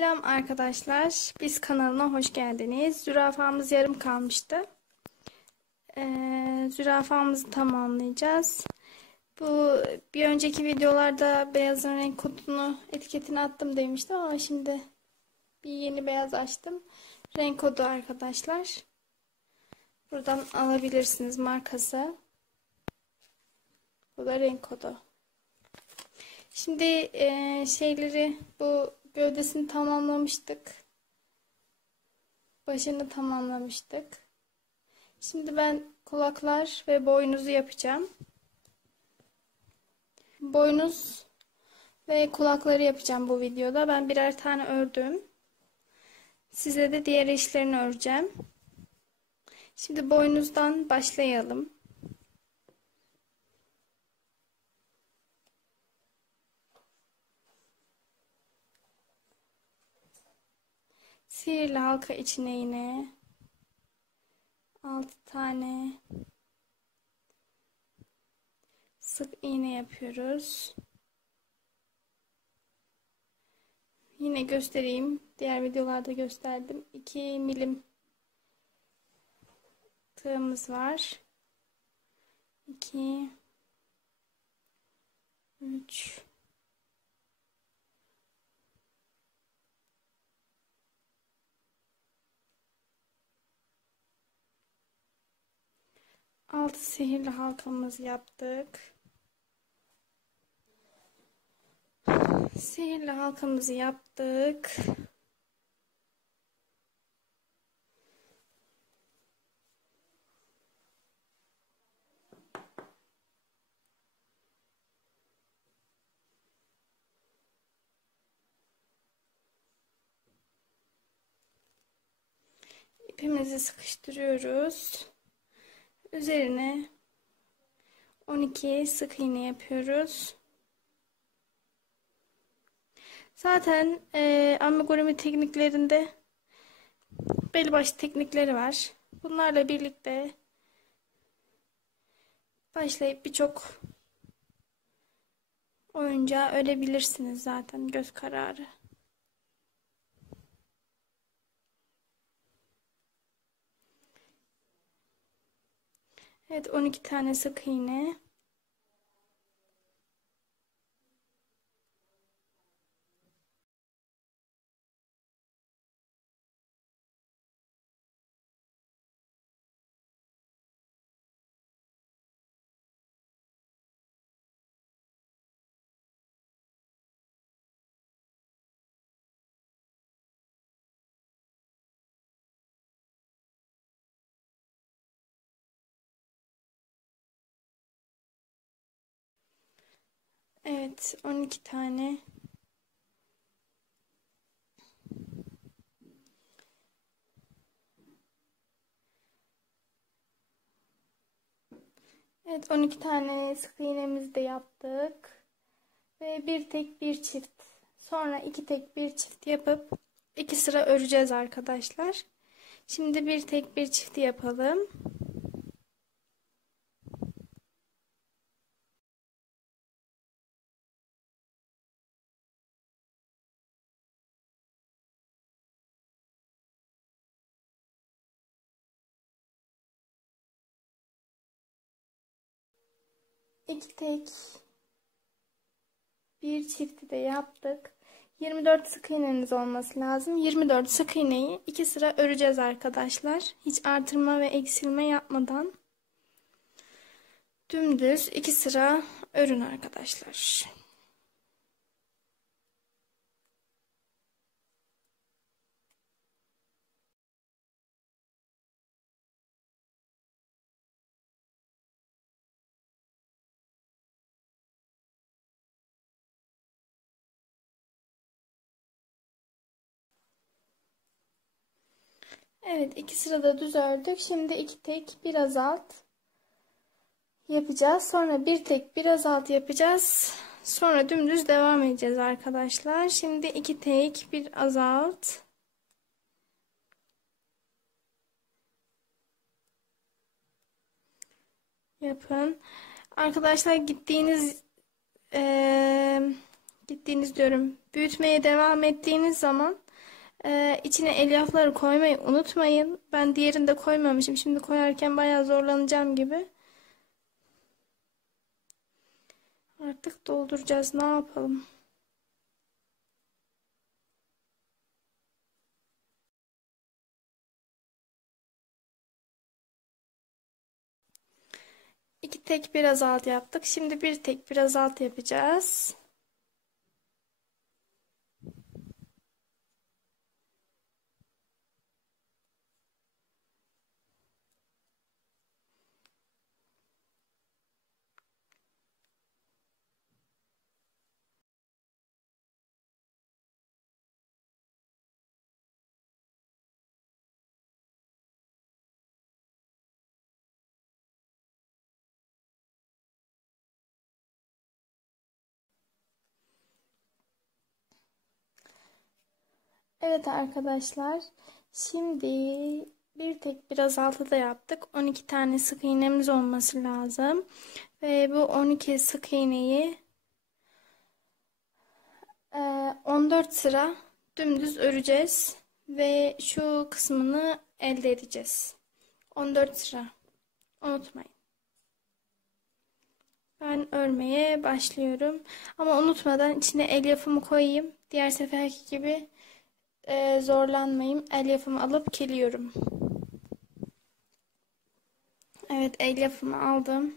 Selam arkadaşlar. Biz kanalına hoş geldiniz. Zürafamız yarım kalmıştı. Ee, zürafamızı tamamlayacağız. Bu bir önceki videolarda beyazın renk kodunu etiketini attım demiştim ama şimdi bir yeni beyaz açtım. Renk kodu arkadaşlar. Buradan alabilirsiniz markası. Bu da renk kodu. Şimdi e, şeyleri bu gövdesini tamamlamıştık. Başını tamamlamıştık. Şimdi ben kulaklar ve boynuzu yapacağım. Boynuz ve kulakları yapacağım bu videoda. Ben birer tane ördüm. Size de diğer işlerini öreceğim. Şimdi boynuzdan başlayalım. Sihirli halka içine yine 6 tane sık iğne yapıyoruz. Yine göstereyim. Diğer videolarda gösterdim. 2 milim tığımız var. 2 3 Altı sihirli halkamızı yaptık. Sihirli halkamızı yaptık. İpimizi sıkıştırıyoruz. Üzerine 12 sık iğne yapıyoruz. Zaten e, amigurumi tekniklerinde belli başlı teknikleri var. Bunlarla birlikte başlayıp birçok oyuncağı ölebilirsiniz zaten göz kararı. Evet 12 tane sık iğne. Evet 12 tane. Evet 12 tane sık iğnemizi de yaptık. Ve bir tek bir çift. Sonra iki tek bir çift yapıp iki sıra öreceğiz arkadaşlar. Şimdi bir tek bir çifti yapalım. İki tek bir çifti de yaptık. 24 sık iğneniz olması lazım. 24 sık iğneyi iki sıra öreceğiz arkadaşlar. Hiç artırma ve eksilme yapmadan dümdüz iki sıra örün arkadaşlar. Evet iki sırada düz ördük. Şimdi iki tek biraz alt yapacağız. Sonra bir tek biraz alt yapacağız. Sonra dümdüz devam edeceğiz arkadaşlar. Şimdi iki tek bir azalt. Yapın. Arkadaşlar gittiğiniz ee, gittiğiniz diyorum büyütmeye devam ettiğiniz zaman Ee, içine elyafları koymayı unutmayın. Ben diğerini de koymamışım. Şimdi koyarken bayağı zorlanacağım gibi. Artık dolduracağız. Ne yapalım? İki tek bir azalt yaptık. Şimdi bir tek bir azalt yapacağız. Evet arkadaşlar. Şimdi bir tek biraz altı da yaptık. 12 tane sık iğnemiz olması lazım. Ve bu 12 sık iğneyi 14 e, sıra dümdüz öreceğiz. Ve şu kısmını elde edeceğiz. 14 sıra. Unutmayın. Ben örmeye başlıyorum. Ama unutmadan içine el yapımı koyayım. Diğer seferki gibi e, zorlanmayayım. El yapımı alıp geliyorum. Evet el yapımı aldım.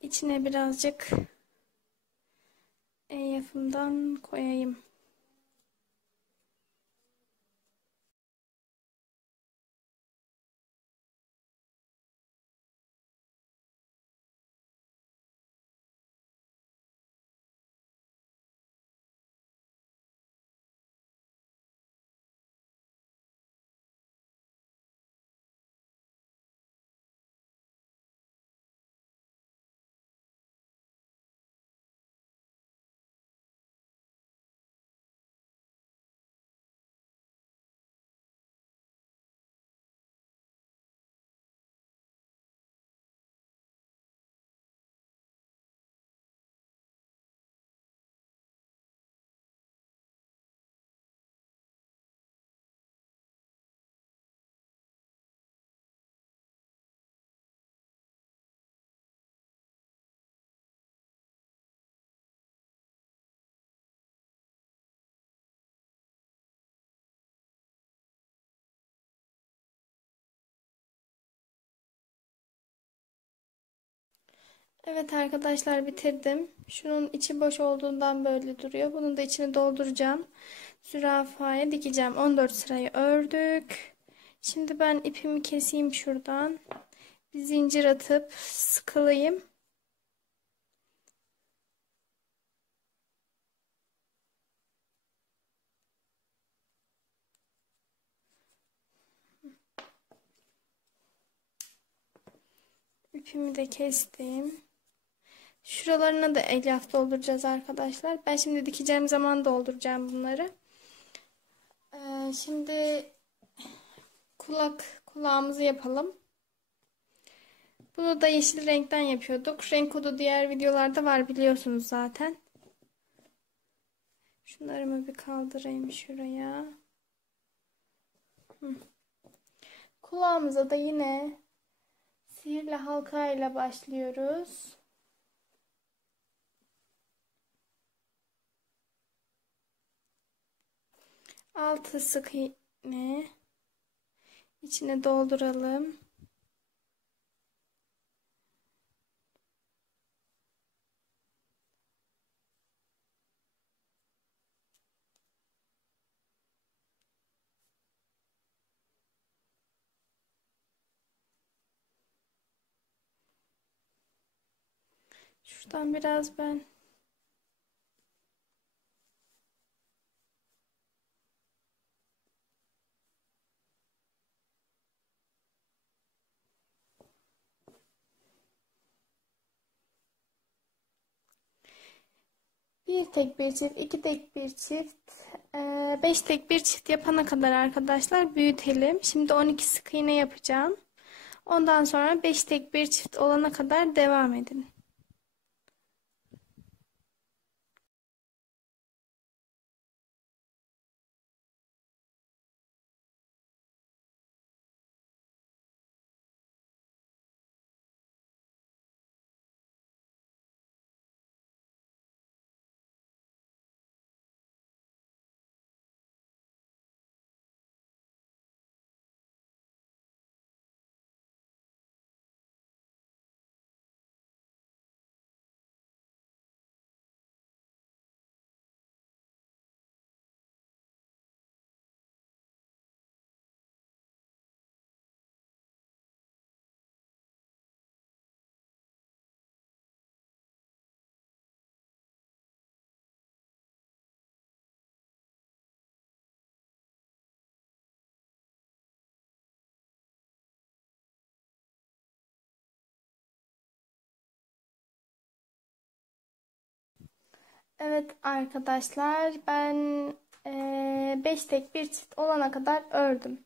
İçine birazcık el yapımdan koyayım. Evet arkadaşlar bitirdim. Şunun içi boş olduğundan böyle duruyor. Bunun da içini dolduracağım. Zürafaya dikeceğim. 14 sırayı ördük. Şimdi ben ipimi keseyim şuradan. Bir zincir atıp sıkılayım. İpimi de kestim. Şuralarına da elyaf dolduracağız arkadaşlar. Ben şimdi dikeceğim zaman dolduracağım bunları. Ee, şimdi kulak kulağımızı yapalım. Bunu da yeşil renkten yapıyorduk. Renk kodu diğer videolarda var biliyorsunuz zaten. Şunlarımı bir kaldırayım şuraya. Hı. Kulağımıza da yine sihirli halka ile başlıyoruz. 6 sık iğne içine dolduralım. Şuradan biraz ben Bir tek bir çift, iki tek bir çift, e, beş tek bir çift yapana kadar arkadaşlar büyütelim. Şimdi 12 sık iğne yapacağım. Ondan sonra beş tek bir çift olana kadar devam edin. Evet arkadaşlar ben 5 tek bir çift olana kadar ördüm.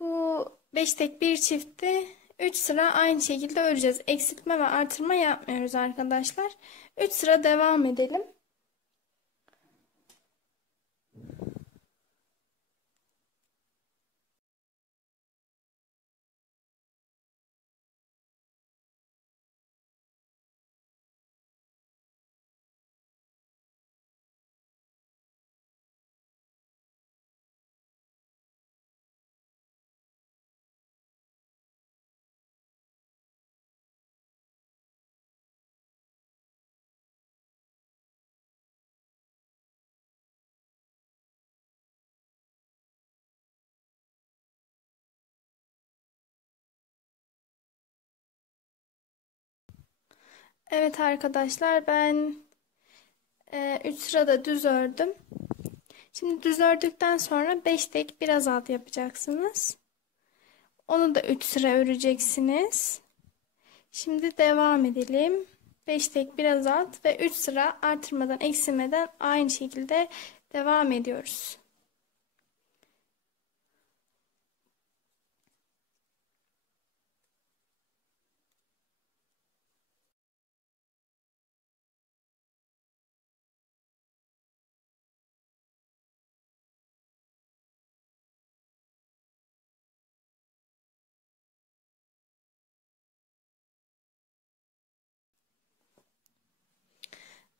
Bu 5 tek bir çifti 3 sıra aynı şekilde öreceğiz. Eksiltme ve artırma yapmıyoruz arkadaşlar. 3 sıra devam edelim. Evet arkadaşlar ben 3 e, sırada düz ördüm. Şimdi düz ördükten sonra 5 tek biraz alt yapacaksınız. Onu da 3 sıra öreceksiniz. Şimdi devam edelim. 5 tek biraz alt ve 3 sıra artırmadan eksilmeden aynı şekilde devam ediyoruz.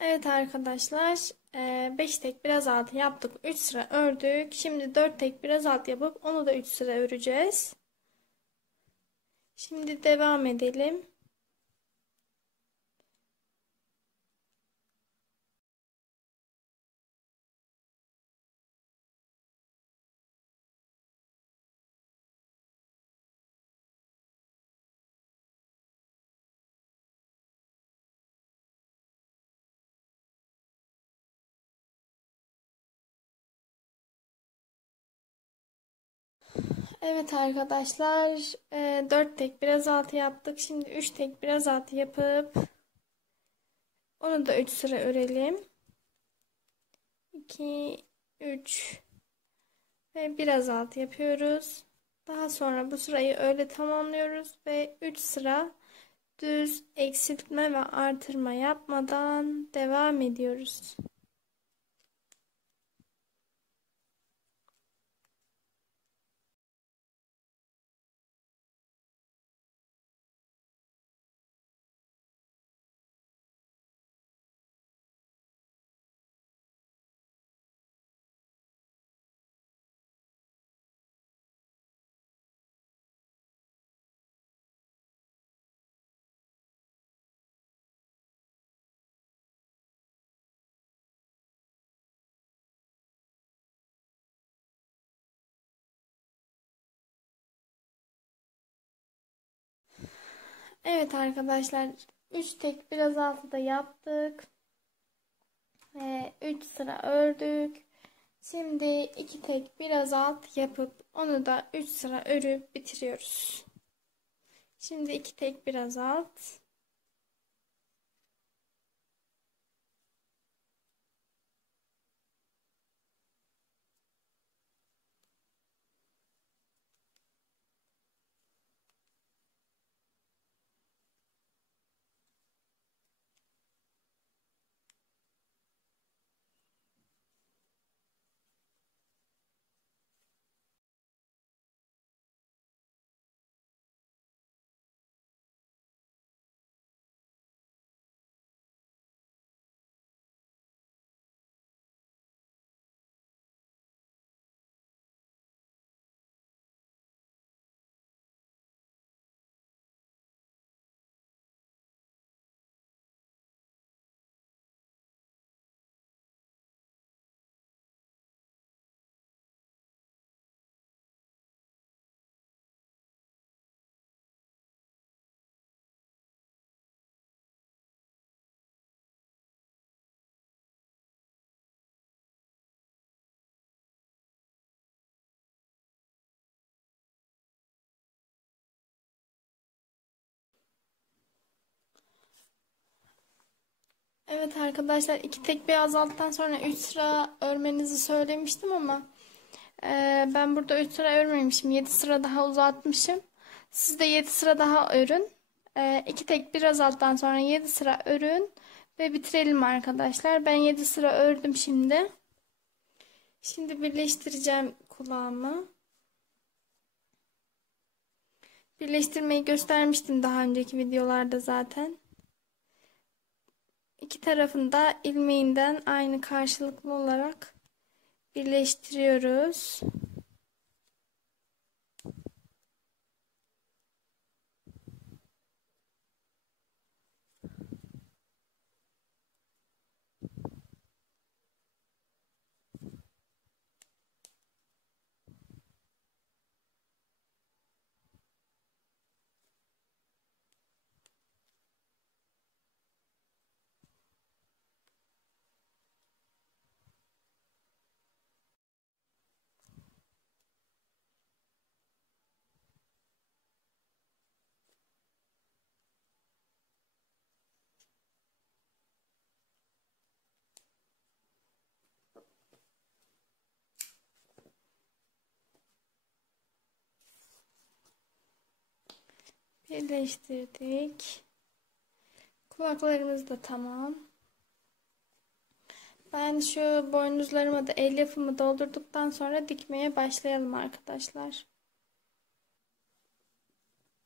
Evet arkadaşlar 5 tek biraz altı yaptık 3 sıra ördük. Şimdi 4 tek biraz alt yapıp onu da 3 sıra öreceğiz. Şimdi devam edelim Evet arkadaşlar 4 e, tek biraz altı yaptık. Şimdi 3 tek biraz altı yapıp onu da 3 sıra örelim. 2 3 ve biraz altı yapıyoruz. Daha sonra bu sırayı öyle tamamlıyoruz ve 3 sıra düz eksiltme ve artırma yapmadan devam ediyoruz. Evet arkadaşlar 3 tek biraz altı da yaptık. Ve 3 sıra ördük. Şimdi 2 tek biraz alt yapıp onu da 3 sıra örüp bitiriyoruz. Şimdi 2 tek biraz alt. Evet arkadaşlar iki tek beyaz alttan sonra 3 sıra örmenizi söylemiştim ama e, ben burada 3 sıra örmemişim. 7 sıra daha uzatmışım. Siz de 7 sıra daha örün. E, iki tek biraz alttan sonra 7 sıra örün ve bitirelim arkadaşlar. Ben 7 sıra ördüm şimdi. Şimdi birleştireceğim kulağımı. Birleştirmeyi göstermiştim daha önceki videolarda zaten. İki tarafında ilmeğinden aynı karşılıklı olarak birleştiriyoruz. Birleştirdik. Kulaklarımız da tamam. Ben şu boynuzlarımı da elyafımı doldurduktan sonra dikmeye başlayalım arkadaşlar.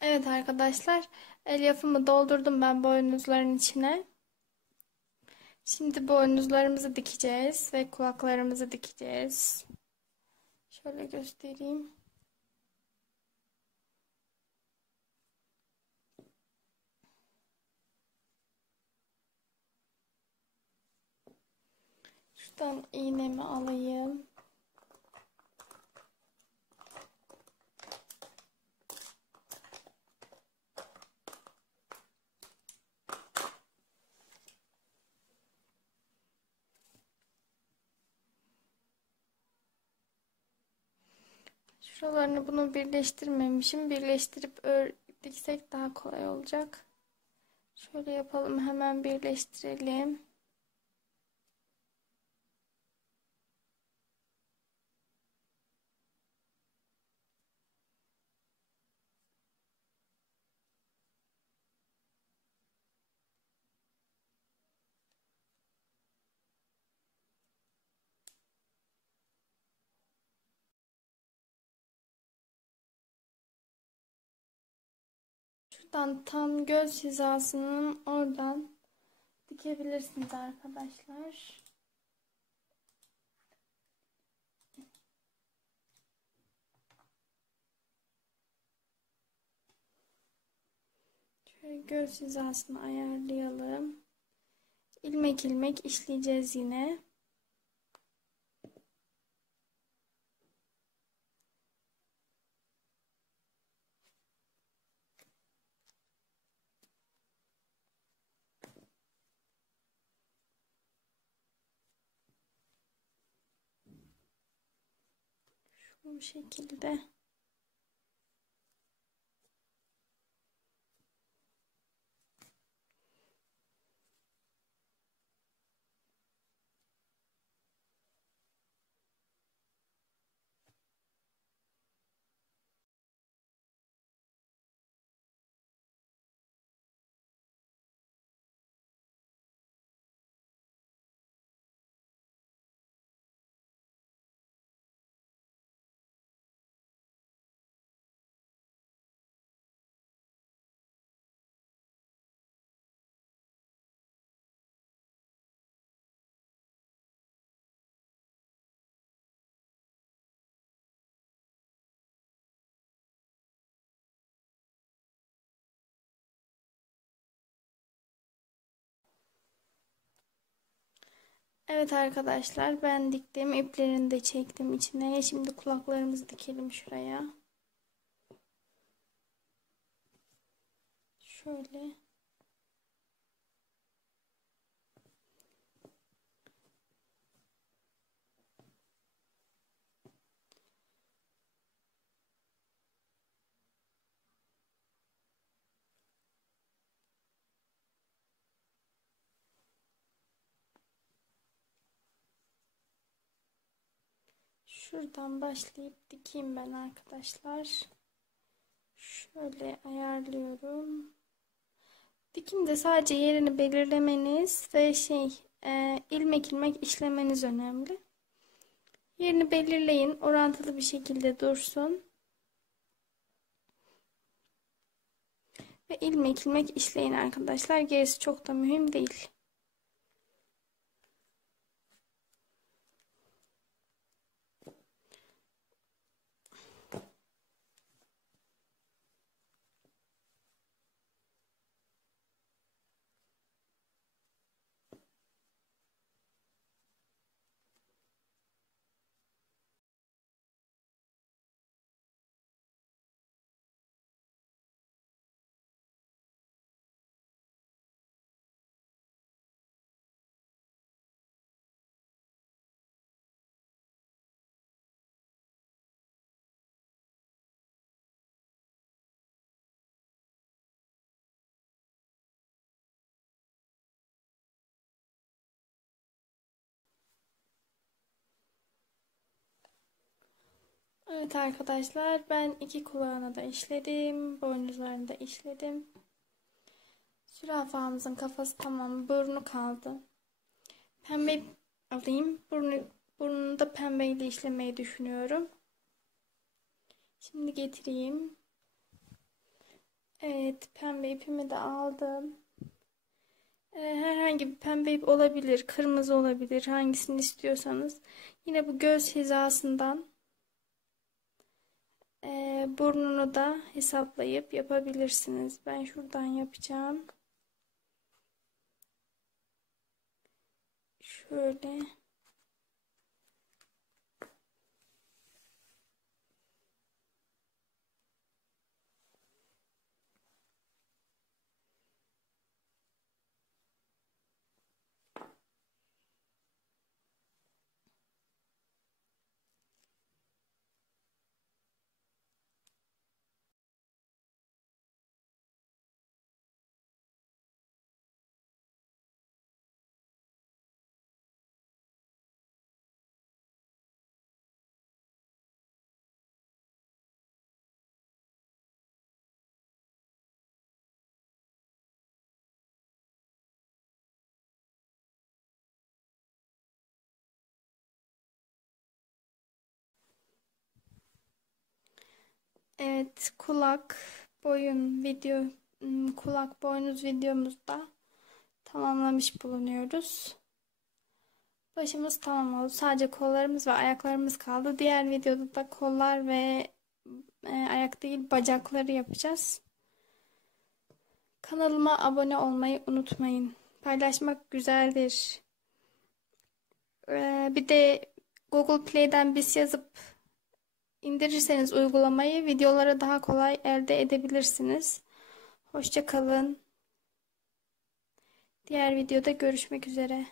Evet arkadaşlar elyafımı doldurdum ben boynuzların içine. Şimdi boynuzlarımızı dikeceğiz ve kulaklarımızı dikeceğiz. Şöyle göstereyim. Şuradan iğnemi alayım. Şuralarını bunu birleştirmemişim. Birleştirip ör diksek daha kolay olacak. Şöyle yapalım hemen birleştirelim. Şuradan tam göz hizasının oradan dikebilirsiniz arkadaşlar. Şöyle göz hizasını ayarlayalım. İlmek ilmek işleyeceğiz yine. Bu şekilde. Evet arkadaşlar ben diktim iplerini de çektim içine. Şimdi kulaklarımızı dikelim şuraya. Şöyle. Şuradan başlayıp dikeyim ben arkadaşlar. Şöyle ayarlıyorum. Dikimde sadece yerini belirlemeniz ve şey e, ilmek ilmek işlemeniz önemli. Yerini belirleyin. Orantılı bir şekilde dursun. Ve ilmek ilmek işleyin arkadaşlar. Gerisi çok da mühim değil. Evet arkadaşlar ben iki kulağına da işledim. Boynuzlarını da işledim. Zürafamızın kafası tamam. Burnu kaldı. Pembe alayım. Burnu, burnunu da pembeyle işlemeyi düşünüyorum. Şimdi getireyim. Evet pembe ipimi de aldım. Ee, herhangi bir pembe ip olabilir. Kırmızı olabilir. Hangisini istiyorsanız. Yine bu göz hizasından e, burnunu da hesaplayıp yapabilirsiniz. Ben şuradan yapacağım. Şöyle. Evet, kulak, boyun video, hmm, kulak, boynuz videomuzda tamamlamış bulunuyoruz. Başımız tamam oldu. Sadece kollarımız ve ayaklarımız kaldı. Diğer videoda da kollar ve e, ayak değil bacakları yapacağız. Kanalıma abone olmayı unutmayın. Paylaşmak güzeldir. Ee, bir de Google Play'den biz yazıp indirirseniz uygulamayı videoları daha kolay elde edebilirsiniz. Hoşça kalın. Diğer videoda görüşmek üzere.